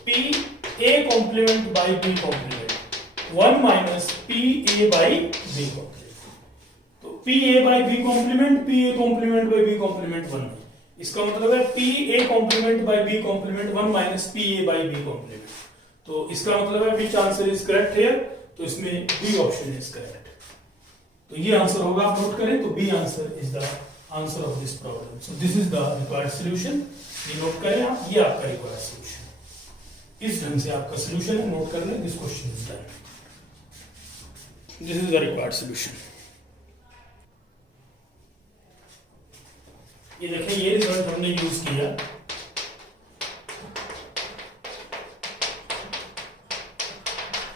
P A complement by B complement 1 minus P A by B complement. तो P A by B complement, P A complement by B complement 1। इसका मतलब है P A complement by B complement 1 minus P A by B complement. तो इसका मतलब है which answer is correct here, तो इसमें बी ऑप्शन इज करेक्ट। तो ये आंसर होगा, आप नोट करें, तो B answer is the answer of this problem. So this is the required solution, ये नोट करें आप, ये आपका रिक्वायर्ड सॉल्यूशन। इस ढंग से आपका सोल्यूशन है, नोट कर लें, this question is done, this is the required solution. ये देखें, ये रिजल्ट हमने यूज किया,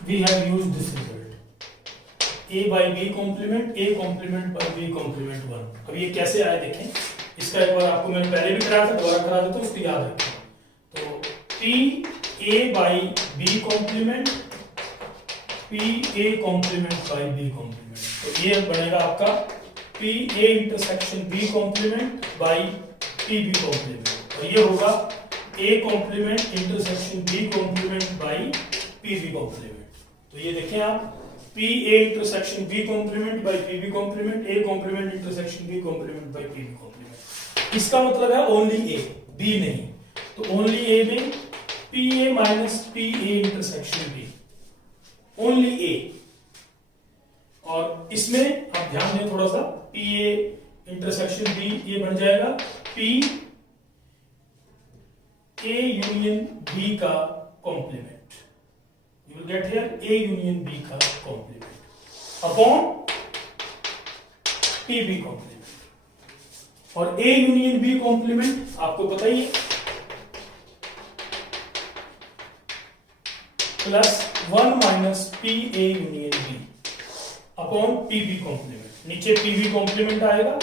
we have used this result, a by b complement, a complement by b complement 1। अब ये कैसे आया देखें, इसका एक बार आपको मैंने पहले भी कराया था, दोबारा करा देता हूं, उसको याद रखें। तो p a by b complement, p a complement by b complement, तो ये बनेगा आपका p a intersection b complement by p b complement, और ये होगा a complement intersection b complement by p b complement. तो ये देखें आप, P A intersection B complement by P B complement, A complement intersection B complement by P B complement. इसका मतलब है ओनली A, B नहीं। तो ओनली A में P A minus P A intersection B, only A। और इसमें आप ध्यान दें थोड़ा सा, P A इंटरसेक्शन B ये बन जाएगा P A यूनियन B का complement, you will get here A union B का complement upon P B complement. और A यूनियन B कॉम्प्लीमेंट आपको पता ही है, plus 1 minus P A union B upon P B complement. नीचे P B कॉम्प्लीमेंट आएगा,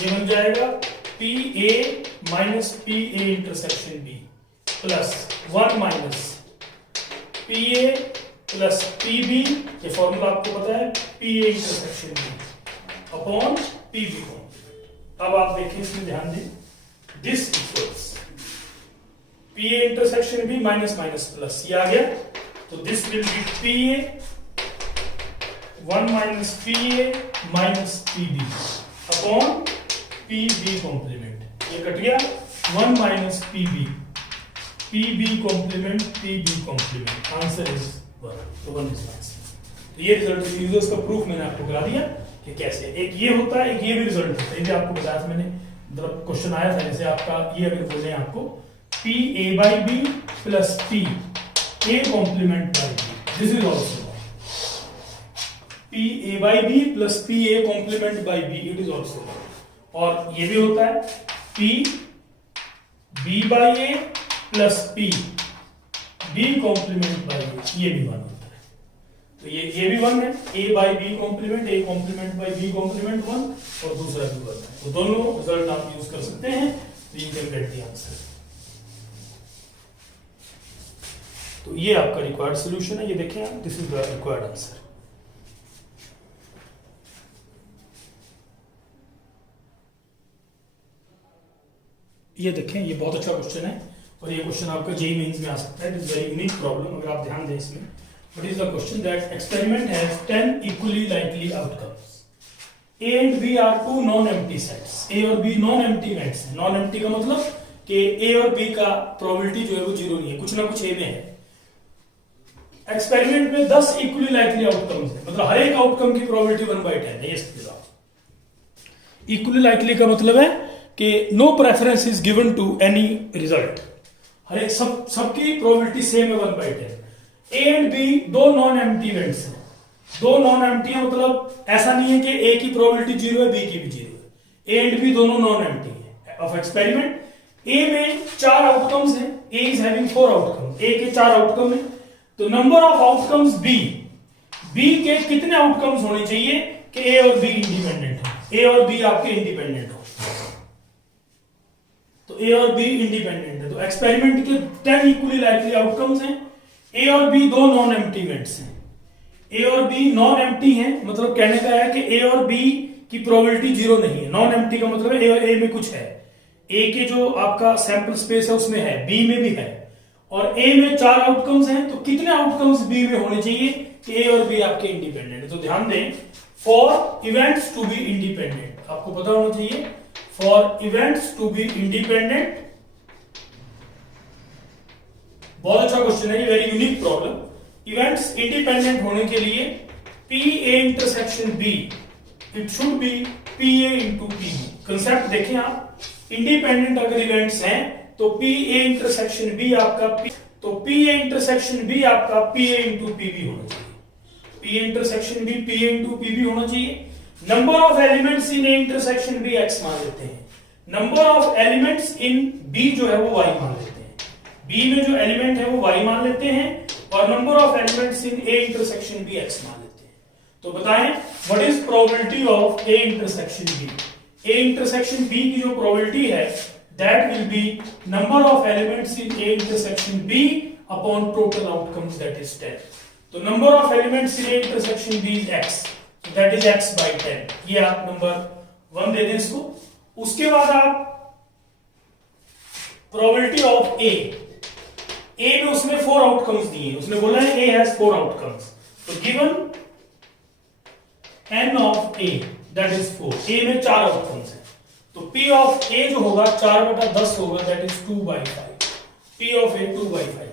ये बन जाएगा P A minus P A intersection B plus 1 minus PA plus PB, ये फॉर्मूला आपको पता है, PA intersection B upon PB complement. अब आप देखें, इसमें ध्यान दें, this equals PA intersection B minus minus plus, ये आ गया, तो this will be PA 1 minus PA minus PB upon PB complement, ये कट गया, 1 minus PB, PB complement PB complement, answer is 1, तो 1 इज आंसर। तो ये रिजल्ट यूजर्स का प्रूफ मैंने आपको करा दिया कि कैसे, एक ये होता है, एक ये भी रिजल्ट होता है, ये आपको बताया था मैंने, मतलब क्वेश्चन आया था, जैसे आपका ये अगर बोले आपको P A by B plus P A complement by B, this is also P A by B plus P A complement by B, it is also. और ये भी होता है P B by A plus P B complement by A, ये भी 1 होता है। तो ये भी 1 है, A by B complement, A complement by B complement 1, और दूसरा भी 1 है। तो दोनों रिजल्ट आप यूज कर सकते हैं, तो you can get the answer. तो ये आपका रिक्वायर्ड सॉल्यूशन है, ये देखें आप, this is the required answer. ये देखें, ये बहुत अच्छा क्वेश्चन है, और ये क्वेश्चन आपका जेईई मेंस में आ सकता है, it is very unique problem, अगर आप ध्यान दें इसमें। What is the question, that experiment has 10 equally likely outcomes, A and B are two non empty sets, A और B नॉन एम्प्टी सेट्स हैं। नॉन एम्प्टी का मतलब कि A और B का प्रोबेबिलिटी जो है वो 0 नहीं है, कुछ ना कुछ A में है। एक्सपेरिमेंट में 10 इक्वली लाइकली आउटकम्स है, मतलब हर एक आउटकम की प्रोबेबिलिटी 1/10 है। ये इक्वली लाइकली का मतलब है कि no preference is given to any result, हर एक सबकी प्रोबेबिलिटी सेम है 1/10। A एंड B दो नॉन एम्प्टी इवेंट्स हैं, दो नॉन एम्प्टी है, मतलब ऐसा नहीं है कि A की प्रोबेबिलिटी 0 है, B की भी 0 है। A एंड B दोनों नॉन एम्प्टी है। ऑफ एक्सपेरिमेंट A में 4 आउटकम्स हैं, A is having 4 outcome, A के 4 आउटकम है, तो नंबर ऑफ आउटकम्स B के कितने आउटकम्स होने चाहिए कि A और B इंडिपेंडेंट हो, A और B आपके इंडिपेंडेंट हो। तो A और B इंडिपेंडेंट है, तो एक्सपेरिमेंट के 10 इक्वली लाइकली आउटकम्स हैं, A और B दो नॉन एम्प्टी इवेंट्स हैं। A और B नॉन एम्प्टी हैं, मतलब कहने का है कि A और B की प्रोबेबिलिटी 0 नहीं है। नॉन एम्प्टी का मतलब है A और A में कुछ है, A के जो आपका सैंपल स्पेस है उसमें है, B में भी है, और A में 4 आउटकम्स हैं, तो कितने आउटकम्स B में होने चाहिए कि A और B आपके इंडिपेंडेंट है। तो ध्यान दें, for events to be independent, आपको पता होना चाहिए, for events to be independent, बहुत अच्छा क्वेश्चन है ये, very unique problem. Events independent होने के लिए P A intersection B, it should be P A into P B। Concept देखें आप, इंडिपेंडेंट अगर इवेंट्स हैं तो P A इंटरसेक्शन B आपका तो पी ए इंटरसेक्शन बी आपका पी ए इंटू पीबी होना चाहिए, P A intersection B P A into PB होना चाहिए। Number of elements in A intersection B X मान लेते हैं, number of elements in B जो है वो वाई मान लेते हैं, बी में जो एलिमेंट है वो वाई मान लेते हैं, और number of elements in A intersection B X मान लेते हैं। तो बताएं what is probability of A intersection B. A intersection B की जो प्रोबेबिलिटी है that will be number of elements in A intersection B upon total outcomes, that is 10. तो number of elements in A intersection B is x, so that is x by 10। ये आप नंबर 1 दे दें इसको। उसके बाद आप प्रोबेबिलिटी ऑफ A में उसने 4 आउटकम्स दिए, उसने बोला है A has 4 outcomes, तो given n of A that is 4, A में 4 आउटकम्स है, तो P ऑफ A जो होगा 4/10 होगा, that is 2/5। P of A 2/5,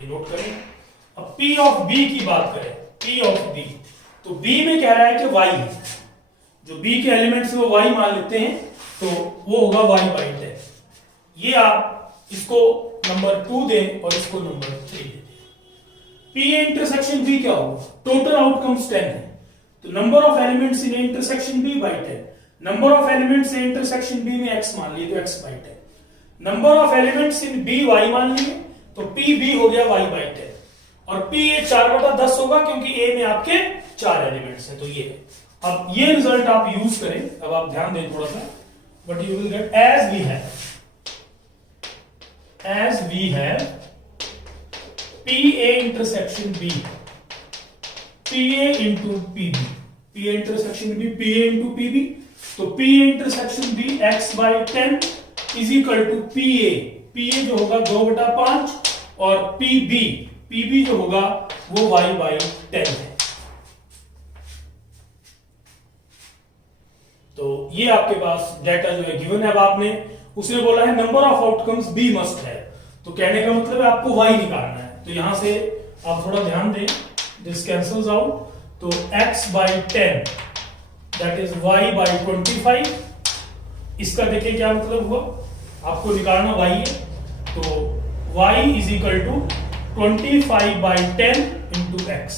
ये नोट करें। अब P ऑफ B की बात करें, P ऑफ B, तो B में कह रहा है कि Y है, जो B के एलिमेंट्स वो Y मान लेते हैं, तो वो होगा y/10। ये आप इसको नंबर 2 दें और इसको नंबर 3 दें। P A इंटरसेक्शन B क्या होगा, टोटल आउटकम्स 10 है, तो number of elements in intersection B by 10, number of elements in intersection B में x मान लिए तो x by 10, number of elements in B y मान लिए तो P B हो गया y by 10, और P A 4/10 होगा क्योंकि A में आपके 4 एलिमेंट्स हैं, तो ये है। अब ये रिजल्ट आप यूज करें, अब आप ध्यान दें थोड़ा सा, but you will get as we have P A intersection B P A into P B, P A intersection B P A into P B, तो P A intersection B x by 10 is equal to P A जो होगा 2/5 और P B जो होगा वो y by 10 है। तो ये आपके पास डाटा जो है गिवन है। अब आपने उसने बोला है number of outcomes B must है, तो कहने का मतलब है आपको y निकालना है। तो यहां से आप थोड़ा ध्यान दें, दिस कैंसल्स आउट, तो x by 10 that is y by 25, इसका देखिए क्या मतलब हुआ, आपको निकालना y है, तो y is equal to 25/10 into x,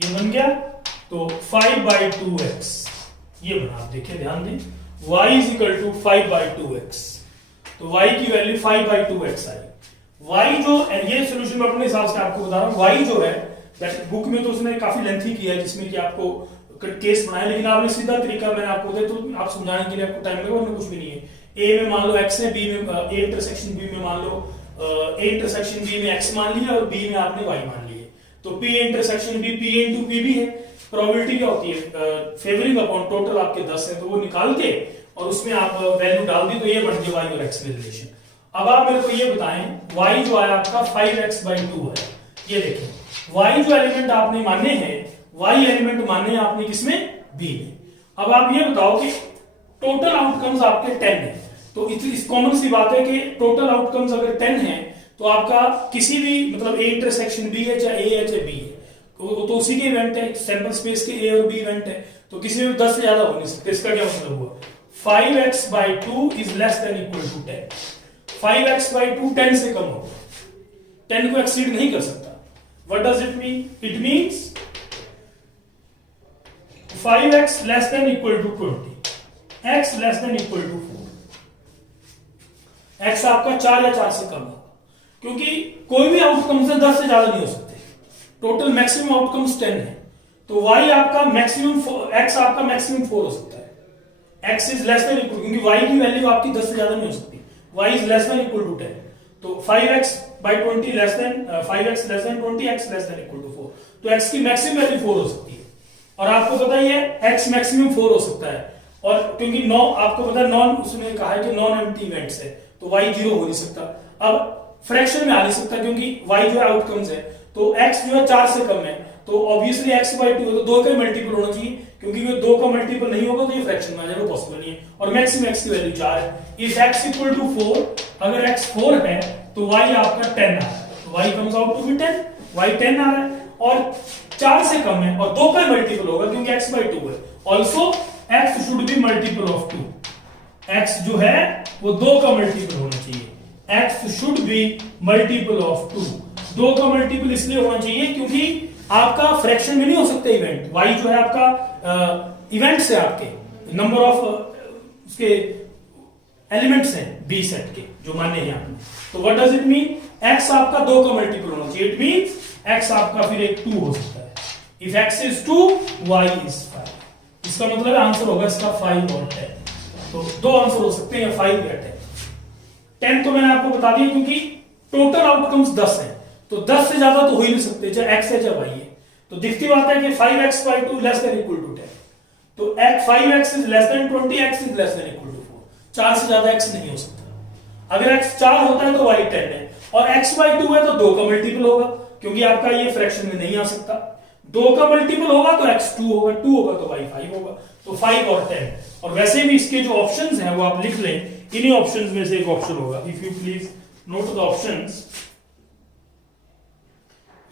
ये बन गया, तो 5/2x, ये बना। आप देखिए ध्यान दें, y is equal to 5/2x, तो y की वैल्यू 5/2x आई। y जो, ये सोल्यूशन मैं अपने हिसाब से आपको बता रहा हूं, y जो है दैट बुक में तो उसने काफी लेंथी किया है जिसमें कि आपको केस बनाया, लेकिन आपने सीधा तरीका मैंने आपको दिया, तो आप समझाने के लिए आपको टाइम लगेगा, वरना कुछ भी नहीं है। A में मान लो x है, B में A इंटरसेक्शन B में मान लो A इंटरसेक्शन B में x मान लिया और B में आपने y मान लिए, तो P intersection B P into PB है। प्रोबेबिलिटी क्या होती है, फेवरिंग अपॉन टोटल आपके 10 है, तो वो निकाल के और उसमें आप वैल्यू डाल दी, तो ये बढ़ गया y और x में रिलेशन। अब आप मेरे को ये बताएं, y जो आया आपका 5x/2 है, ये देखिए y जो एलिमेंट आपने माने हैं, y एलिमेंट माने हैं आपने किसमें, B में। अब आप ये बताओ कि टोटल आउटकम्स आपके 10 है, तो इस कॉमन सी बात है कि टोटल आउटकम्स अगर 10 है तो आपका किसी भी मतलब A इंटरसेक्शन B है, चाहे A है चाहे B है, तो उसी के इवेंट है, सैंपल स्पेस के A और B इवेंट है, तो किसी में 10 से ज्यादा हो नहीं सकते। इसका क्या मतलब हुआ, 5x/2 is less than equal to 10, 5x/2 10 से कम होगा, 10 को एक्सीड नहीं कर सकता। What does it mean? It means 5x less than equal to 20, x less than equal to 4, x आपका 4 या 4 से कम होगा, क्योंकि कोई भी आउटकम से 10 से ज्यादा नहीं हो सकते। टोटल मैक्सिमम आउटकम्स 10 है, तो y आपका मैक्सिमम, x आपका मैक्सिमम 4 हो सकता है, x is less than equal, क्योंकि y की वैल्यू आपकी 10 से ज्यादा नहीं हो सकती, y is less than equal to 10, तो 5x/20 less than 5x less than 20, x less than equal to 4, तो x की मैक्सिमम वैल्यू 4 हो सकती है। और आपको पता ही है x मैक्सिमम 4 हो सकता है, और क्योंकि आपको पता है नॉन, उसने कहा है कि नॉन एम्प्टी इवेंट्स है, तो y 0 हो नहीं सकता। अब फ्रैक्शन में आ नहीं सकता क्योंकि y जो है आउटकम्स है, तो x जो है 4 से कम है, तो ऑब्वियसली x/2 है, तो 2 का मल्टीपल होना चाहिए, क्योंकि ये 2 का मल्टीपल नहीं होगा तो ये फ्रैक्शन में आ जाएगा, पॉसिबल नहीं है। और मैक्सिमम x की वैल्यू 4 है, इफ x इक्वल टू 4, अगर x 4 है तो y आपका 10 आ रहा है, तो y comes out to be 10, y 10 आ रहा है, और 4 से कम है और 2 का मल्टीपल होगा क्योंकि x/2 है। Also x should be multiple of 2, x जो है वो 2 का मल्टीपल होना चाहिए, x should be multiple of 2। 2 का मल्टीपल इसलिए होना चाहिए क्योंकि आपका फ्रैक्शन में नहीं हो सकता इवेंट, y जो है आपका इवेंट्स है, आपके नंबर ऑफ उसके एलिमेंट्स हैं बी सेट के जो माने हैं आपने। तो what does it mean, x आपका 2 का मल्टीपल होना चाहिए। इट मींस x आपका फिर एक 2 हो सकता है। If x is 2 y is 5। इसका मतलब आंसर होगा इसका 5 और 10। तो 2 आंसर हो सकते हैं, 5 या 10। 10 तो मैंने आपको बता दिया क्योंकि टोटल आउटकम्स 10 है, तो 10 से ज्यादा तो हो ही नहीं सकते, चाहे x है चाहे y है। तो दिखती बात है कि 5x/2 less than equal to 10। तो 5x is less than 20, x is less than equal to 4। 4 से ज्यादा x नहीं हो सकता। अगर x 4 होता है तो y 10 है, और x/2 है तो 2 का मल्टीपल होगा, क्योंकि आपका ये फ्रैक्शन में नहीं आ सकता। 2 का मल्टीपल होगा तो x 2 होगा, 2 होगा तो y 5 होगा। तो 5 और 10। और वैसे भी इसके जो ऑप्शंस हैं वो आप लिख लें, इन्हीं ऑप्शंस में से एक ऑप्शन होगा। If you please note the options,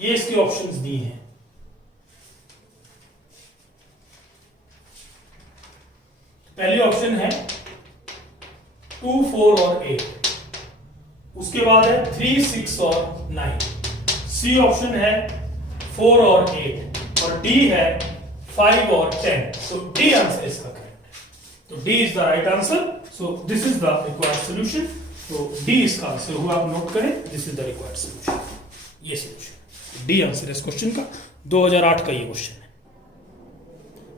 ये इसके ऑप्शंस दिए हैं। पहली ऑप्शन है 2, 4 और 8। उसके बाद है 3, 6 और 9। सी ऑप्शन है 4 और 8, और डी है 5 और 10। तो डी आंसर इसका करेक्ट। तो D is the right answer. So this is the required solution. तो डी इसका आंसर हुआ, आप नोट करें, this is the required solution. ये सॉल्यूशन डी आंसर है इस क्वेश्चन का। 2008 का ये क्वेश्चन है।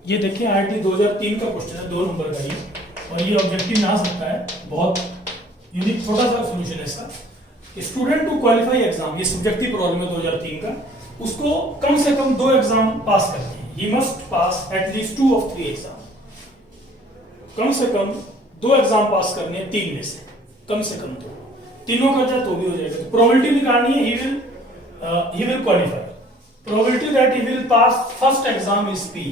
ये देखिए आईआईटी 2003 का क्वेश्चन है, 2 नंबर का ये, और ये ऑब्जेक्टिव में आ सकता है। बहुत यूनिक छोटा सा सॉल्यूशन है इसका। स्टूडेंट टू क्वालिफाई एग्जाम, ये सब्जेक्टिव प्रॉब्लम है 2003 का। उसको कम से कम 2 एग्जाम पास करते हैं। He must pass at least 2 of 3 exam. कम से कम 2 एग्जाम पास करने हैं 3 में से, कम से कम 2। तीनों कर जाए तो भी हो जाएगा। तो प्रोबेबिलिटी निकालनी है, ही will qualify. Probability that he will pass first exam is P,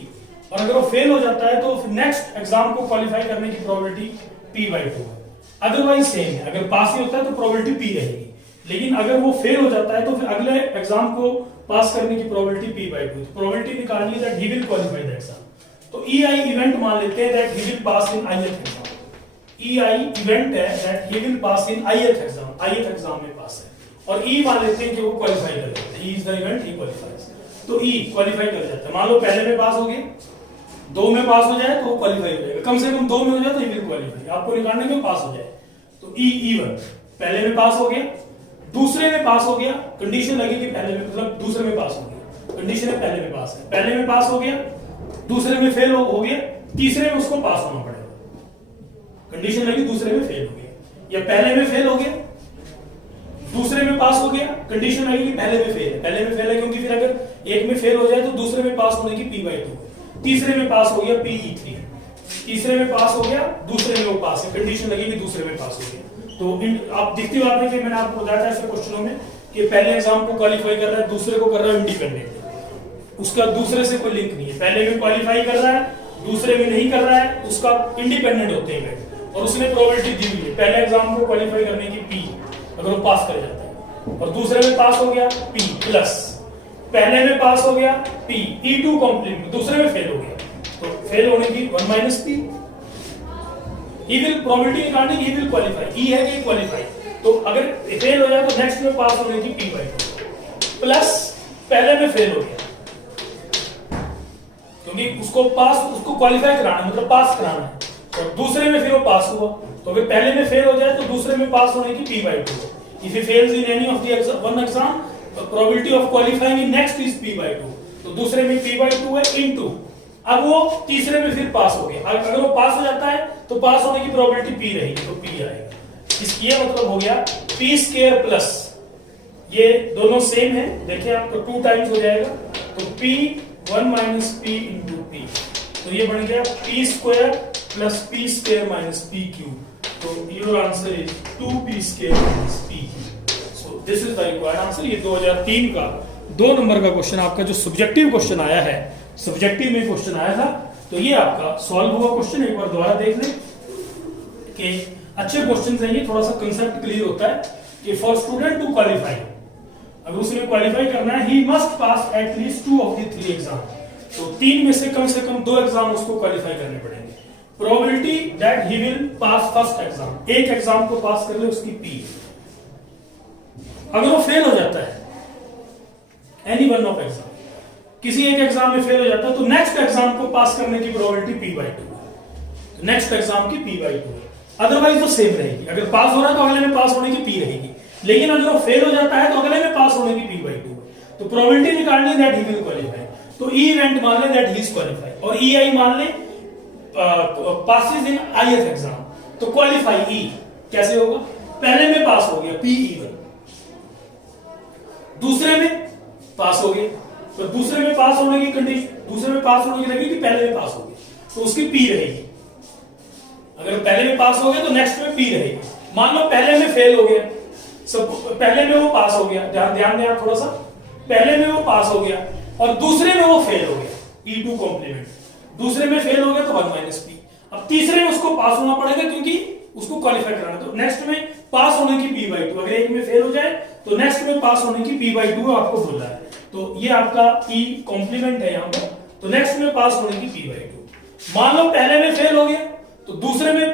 और अगर वो फेल हो जाता है तो फिर नेक्स्ट एग्जाम को क्वालिफाई करने की प्रोबेबिलिटी P/2 है। अदरवाइज सेम है, अगर पास ही होता है तो प्रोबेबिलिटी P रहेगी, लेकिन अगर वो फेल हो जाता है तो फिर अगले एग्जाम को पास करने की प्रोबेबिलिटी P/2। प्रोबेबिलिटी निकालनी है that he will qualify the exam. तो EI इवेंट मान लेते हैं that he will pass in ith exam. EI event है that he will pass in ith exam, ith exam में पास है। और E मान लेते हैं कि वो क्वालिफाई कर जाता है। E is the event, he qualifies. तो E क्वालिफाई कर जाता है। मान लो पहले में पास हो गए, 2 में पास हो जाए तो वो क्वालिफाई हो जाएगा। कम से कम 2 में हो जाए तो ही विल क्वालिफाई। आपको निकालने के पास हो जाए तो E1 पहले में पास हो गया, दूसरे में पास हो गया, कंडीशन लगेगी पहले में, मतलब दूसरे में पास हो गया, कंडीशन है पहले में पास है। पहले में पास हो गया, दूसरे में फेल हो गया, तीसरे में उसको पास होना पड़ेगा, कंडीशन लगी दूसरे में फेल हो गया। या पहले में फेल हो गया, दूसरे में पास हो गया, कंडीशन लगेगी पहले में फेल है। पहले में फेल है क्योंकि फिर अगर एक में फेल हो जाए तो दूसरे में पास होने की P/2। तीसरे में पास हो गया PE3, तीसरे में पास हो गया, दूसरे में वो पास है, कंडीशन लगेगी दूसरे में पास हो गया। तो आप दिखती बात है कि मैंने आपको बताया था ऐसे क्वेश्चनों में कि पहले एग्जाम को क्वालिफाई कर रहा है, दूसरे को कर रहा है इंडिपेंडेंट, उसका दूसरे से कोई लिंक नहीं है। पहले में क्वालिफाई कर रहा है, दूसरे में नहीं कर रहा है, उसका इंडिपेंडेंट होते हैं, और उसने प्रोबेबिलिटी दी हुई है पहले एग्जाम को क्वालिफाई करने की P, अगर वो पास कर जाता है, और दूसरे में पास हो गया P प्लस, पहले में पास हो गया P, E2 कॉम्प्लीमेंट, दूसरे में फेल हो गया तो फेल होने की 1 minus P। He will probability निकालनी, he will qualify, E है कि क्वालिफाई। तो अगर फेल हो जाए तो नेक्स्ट में पास होने की P/2 प्लस पहले में फेल हो गया क्योंकि उसको क्वालिफाई कराना, मतलब पास कराना है, और दूसरे में फिर वो पास हुआ। तो अगर पहले में फेल हो जाए तो दूसरे में पास होने की P/2। If he fails in any of the one exam, the probability of qualifying in next is P/2। तो दूसरे में P/2 है इनटू, अब वो तीसरे में फिर पास हो गया। अगर वो पास हो जाता है तो पास होने की प्रोबेबिलिटी P रहेगी, तो P आएगा। इसकी मतलब हो गया P² प्लस, ये दोनों सेम है, देखिए आपको 2 टाइम्स हो जाएगा, तो P1 minus P into P, तो ये बन गया P² plus P² minus PQ। तो your answer is 2P² minus PQ। So this is the required answer. ये 2003 का 2 नंबर का क्वेश्चन, आपका जो सब्जेक्टिव क्वेश्चन आया है, सब्जेक्टिव में क्वेश्चन आया था, तो ये आपका सॉल्व हुआ क्वेश्चन। एक बार दोबारा देख लें कि अच्छे क्वेश्चन हैं ये, थोड़ा सा कंसेप्ट क्लियर होता है कि फॉर स्टूडेंट टू क्वालिफाई, अगर उसने क्वालिफाई करना है, ही must pass at least 2 of the 3 exam. तो 3 में से कम 2 एग्जाम उसको क्वालिफाई करने पड़ेंगे। Probability that he will pass first exam, एक एग्जाम को पास कर ले उसकी P, अगर वो फेल हो जाता है एनी वन ऑफ एग्जाम, किसी एक एग्जाम में फेल हो जाता है तो नेक्स्ट एग्जाम को पास करने की प्रोबेबिलिटी p/2 है, नेक्स्ट एग्जाम की p/2 है। अदरवाइज तो सेम रहेगी, अगर पास हो रहा है तो अगले में पास होने की p रहेगी, लेकिन अगर वो फेल हो जाता है तो अगले में पास होने की p/2 है। तो प्रोबेबिलिटी निकालनी दैट ही विल क्वालिफाई, तो ई इवेंट मान ले दैट ही इज क्वालिफाई, और ई आई मान ले पासिस इन आईएफ एग्जाम, तो क्वालिफाई ई कैसे होगा, पहले में पास हो गया PE1, दूसरे में पास हो गए तो दूसरे में पास होने की कंडीशन, दूसरे में पास होने की लगेगी, पहले में पास हो गए तो उसकी P रहेगी। अगर पहले में पास हो गया तो नेक्स्ट में P रहेगी। मान लो पहले में फेल हो गया, सब पहले में वो पास हो गया, ध्यान दें आप थोड़ा सा, पहले में वो पास हो गया और दूसरे में वो फेल हो गया, E2 कॉम्प्लीमेंट, दूसरे में फेल हो गया तो 1 - P। अब तीसरे में उसको पास होना पड़ेगा क्योंकि उसको क्वालिफाई कराना, तो नेक्स्ट में पास होने की p/2, अगर एक में फेल हो जाए तो नेक्स्ट में पास होने की p/2 आपको बोला है, तो ये आपका E कॉम्प्लीमेंट है यहाँ पर, तो नेक्स्ट में पास होने की p/2। मान लो पहले में फेल हो गया तो दूसरे में,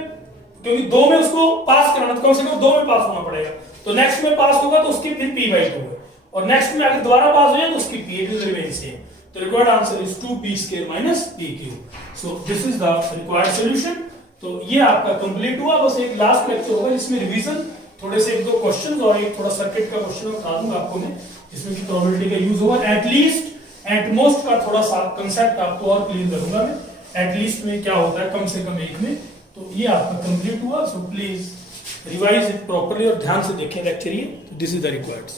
क्योंकि 2 में उसको पास कराना तो कम से कम 2 में पास होना पड़ेगा, तो नेक्स्ट में पास होगा तो उसकी फिर p/2 है, और नेक्स्ट में अगर दोबारा पास हो जाए तो उसकी p, it will remain same. The required answer is 2p² - pq. So this is the required solution. तो ये आपका कंप्लीट हुआ, बस एक लास्ट लेक्चर होगा जिसमें रिवीजन, थोड़े से 1-2 क्वेश्चंस और एक थोड़ा सर्किट का क्वेश्चन बता दूंगा आपको मैं, जिसमें की प्रोबेबिलिटी का यूज होगा, एटलीस्ट एट मोस्ट का थोड़ा सा कंसेप्ट आपको और क्लियर करूंगा मैं, एटलीस्ट में क्या होता है कम से कम एक में। तो ये आपका कंप्लीट हुआ, so please revise it properly और ध्यान से देखें लेक्चर ये, दिस इज द रिक्वायर्ड।